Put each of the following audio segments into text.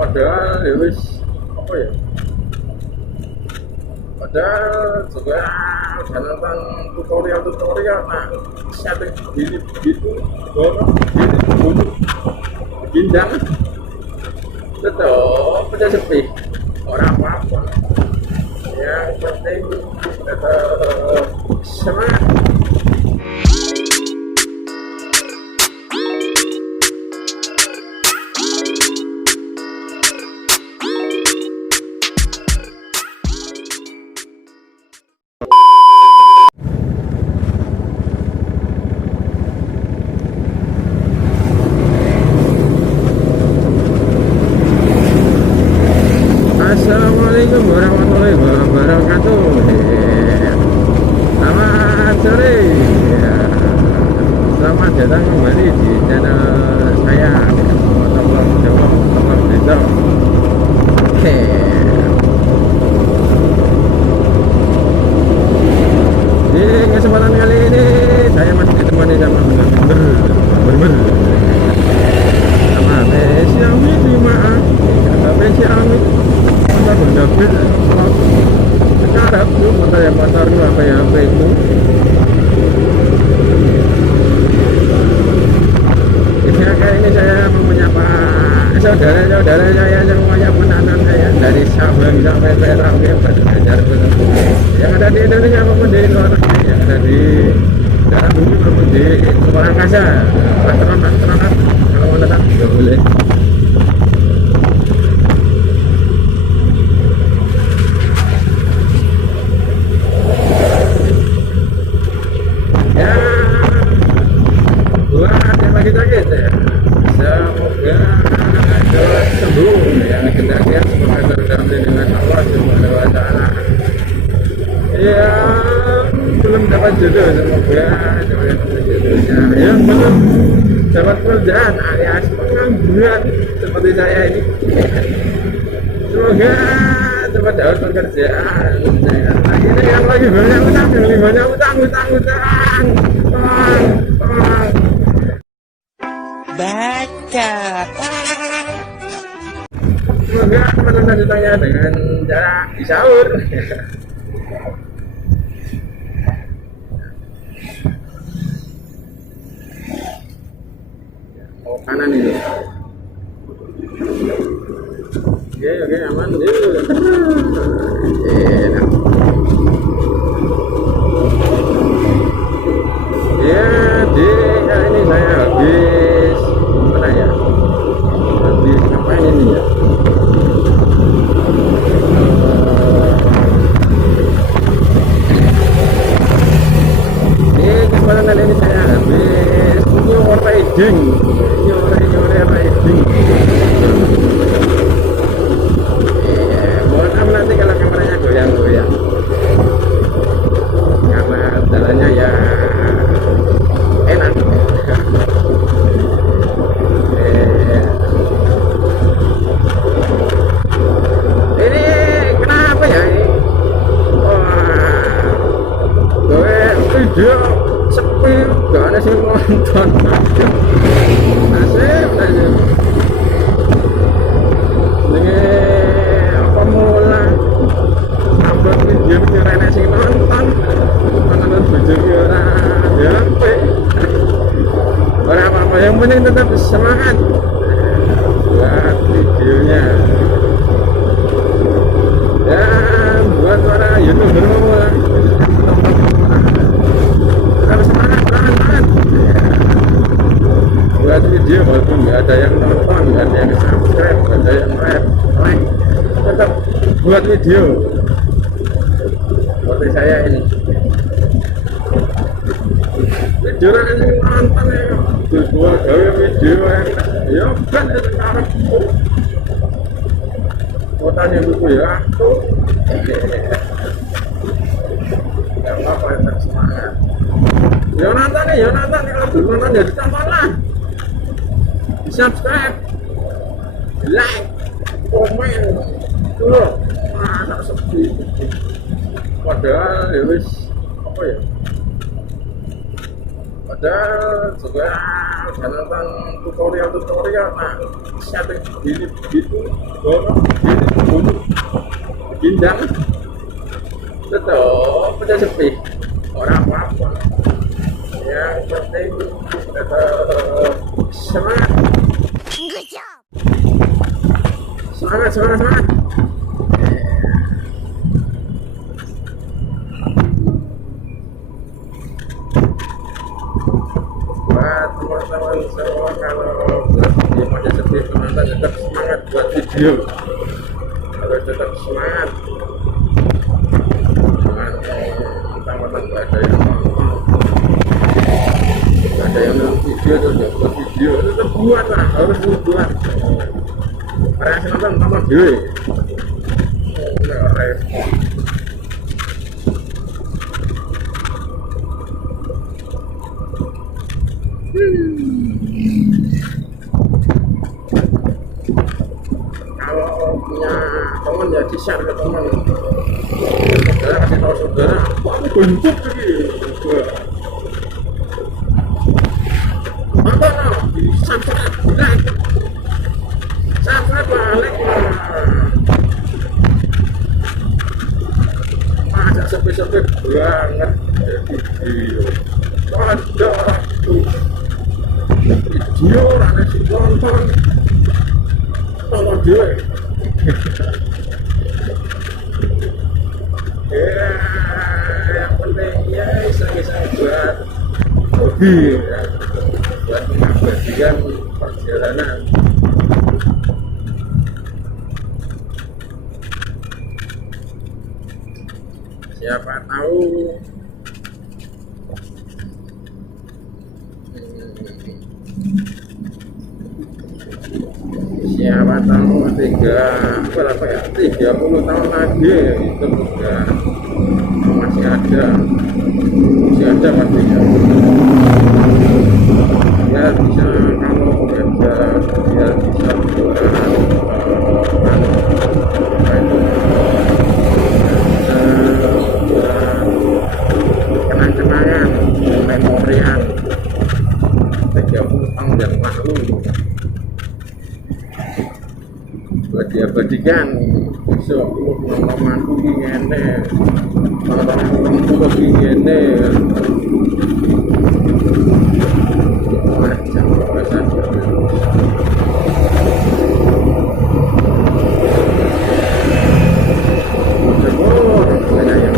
padahal ya wis apa ya, padahal juga menonton tutorial nah setting begini begitu dorong begini bunyi ginjang tetap punya sepi orang apa yang penting tetap semangat. Assalamualaikum warahmatullahi wabarakatuh. Selamat sore. Selamat datang kembali di channel saya MOTOVLOG PEMULA. Oke. Di kesempatan kali ini saya masih ditemani sama bener sama Xiaomi 5A. Kata Xiaomi bener-bener sekarang tuh motor yang motor itu apa itu kayak ini saya mau menyapa saudara-saudara saya semuanya, penonton saya dari Sabang sampai Merauke pada belajar yang ada di Indonesia maupun di luar negeri, yang ada di dalam bumi maupun di luar angkasa. Astronaut kalau mau datang juga boleh. Sakit ya, semoga sembuh ya, kedagian semoga berdampingan dengan Allah Subhanahu wa Ta'ala. Ya, belum dapat jodoh, semoga dapat jodohnya. Yang belum dapat pekerjaan alias pengangguran seperti saya ini, semoga dapat pekerjaan. Yang lagi banyak utang, yang banyak utang. Baca. Semoga teman-teman ditanya dengan cara disaur. Oh, kanan ini. Oke, aman dulu. Ya, kali ini saya habis ngapain ini ya? Ini kesempatan kali ini saya habis Nyoreiding. Mohon maaf nanti kalau kameranya goyang-goyang karena jalannya ya enak. Ini kenapa ya ini? Wah, gue video sepi, gak ada sih nonton. Nasib. Ini apa mula upload video kira sih nonton video ya apa yang penting tetap semangat buat videonya dan buat para YouTuber pemula tetap semangat banget buat video walaupun nggak ada yang nonton, nggak ada yang subscribe, nggak ada yang like, tetap buat video seperti saya ini. Video yang nonton ya gua gawe video ya kan sekarang kotanya buku ya tuh ya apa yang semangat ya nonton kalau belum nonton ya ditonton lah, di subscribe, like, komen dulu. Anak sepi padahal ya wis apa ya, Padahal juga udah nonton tutorial, nah setting begini begitu, dorong begini dulu, pindang, tetap udah sepi, orang apa-apa. Yang penting tetap semangat, semangat. Buat teman-teman semua, kalau video masih sepi penonton, tetap semangat buat video, harus tetap semangat. Jangan mentang-mentang gak ada yang nonton, gak ada yang nonton video terus gak buat video, tetap buat lah, harus buat. Karena yang nonton video repot. Kalau punya teman ya di share ke teman, saudara kasih tahu saudara, wah ini bentuk lagi, apa lah, di subscribe, di like, subscribe lah, like lah, masa sepi-sepi banget jadi video, waduh, video rame si Tonton dia ya, yang penting ya bisa buat hobi ya, buat mengabadikan perjalanan. Siapa tahu siapa tahu 30 tahun lagi itu juga masih ada pastinya ya, bisa kamu bekerja ya, bisa buat kenang-kenangan, memorian 30 tahun yang lalu buat diabadikan. Besok temanku ngene, temanku lagi ngene, macam apa saja. Banyak yang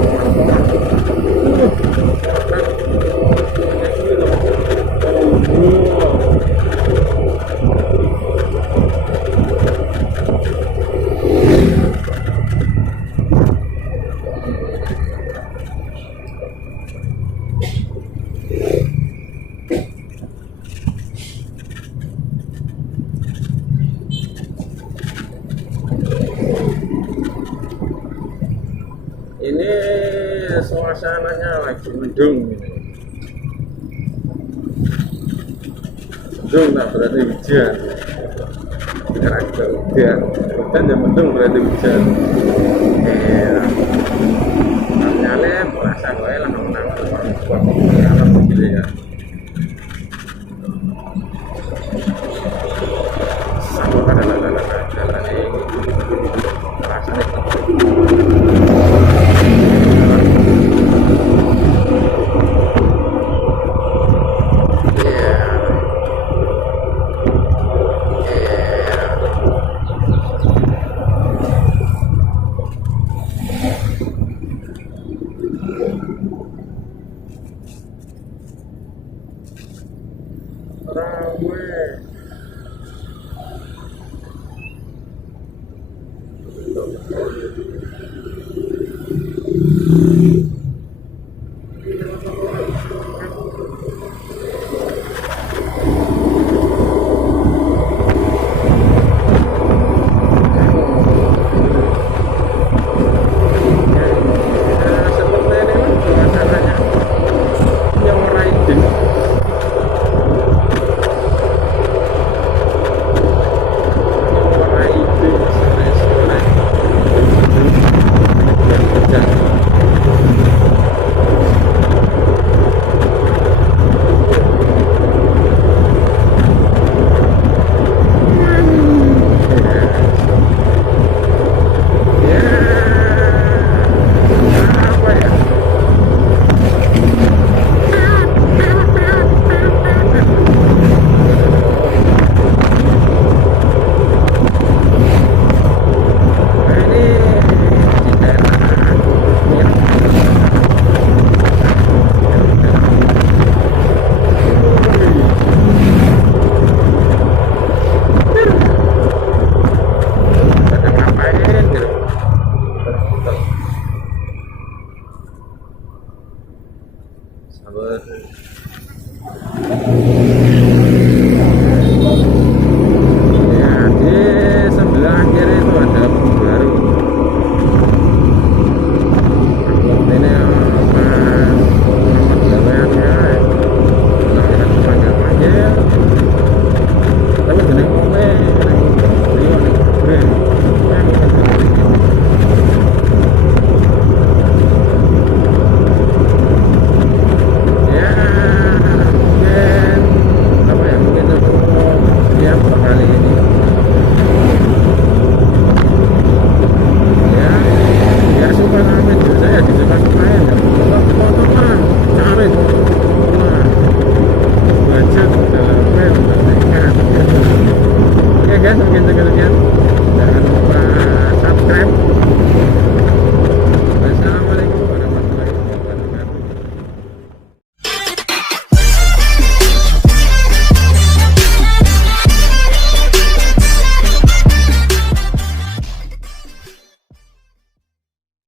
ini suasananya lagi mendung, tak berarti hujan, sekarang juga hujan dan mendung berarti hujan. Nyale merasa gue lah menang alhamdulillah ya. Sama pada jalan ini rasanya